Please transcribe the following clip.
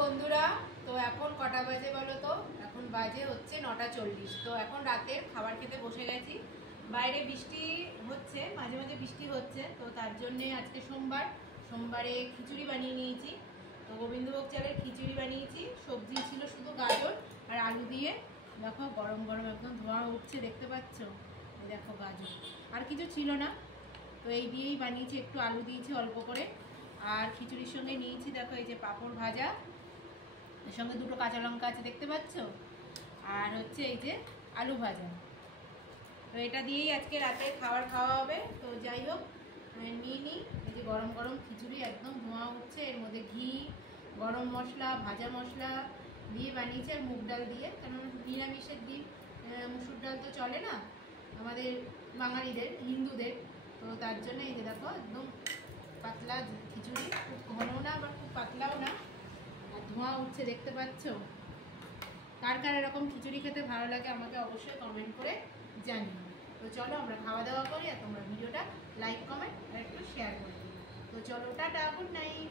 বন্ধুরা, তো এখন কটা বাজে বলো তো? এখন বাজে হচ্ছে 9:40। তো এখন রাতের খাবার খেতে বসে গেছি। বাইরে বৃষ্টি হচ্ছে, মাঝে মাঝে বৃষ্টি হচ্ছে, তো তার জন্যে আজকে সোমবারে খিচুড়ি বানিয়ে নিয়েছি। তো গোবিন্দভোগ চালের খিচুড়ি বানিয়েছি। সবজি ছিল শুধু গাজর আর আলু দিয়ে। দেখো গরম গরম একদম ধোঁয়া উঠছে, দেখতে পাচ্ছ? এই দেখো গাজর, আর কিছু ছিল না। তো এই দিয়েই বানিয়েছি, একটু আলু দিয়েছি অল্প করে। আর খিচুড়ির সঙ্গে নিয়েছি দেখো এই যে পাঁপড় ভাজা, এর সঙ্গে দুটো কাঁচা লঙ্কা আছে দেখতে পাচ্ছ, আর হচ্ছে এই যে আলু ভাজা। তো এটা দিয়েই আজকে রাতে খাওয়া হবে। তো যাই হোক, নিয়ে নিই। এই যে গরম গরম খিচুড়ি, একদম ধোঁয়া উঠছে, এর মধ্যে ঘি, গরম মশলা, ভাজা মশলা দিয়ে বানিয়েছে, আর মুগ ডাল দিয়ে, কারণ নিরামিষের দিন মুসুর ডাল তো চলে না আমাদের বাঙালিদের, হিন্দুদের। তো তার জন্য এই যে দেখো একদম পাতলা খিচুড়ি, খুব ঘনও না আবার খুব পাতলাও না, আর ধোঁয়া উঠছে দেখতে পাচ্ছ। কার কার এরকম খিচুড়ি খেতে ভালো লাগে আমাকে অবশ্যই কমেন্ট করে জানিও। তো চলো আমরা খাওয়া দাওয়া করি, আর তোমরা ভিডিওটা লাইক, কমেন্ট আর একটু শেয়ার করে দিও। তো চলো, টাটা, গুড নাইট।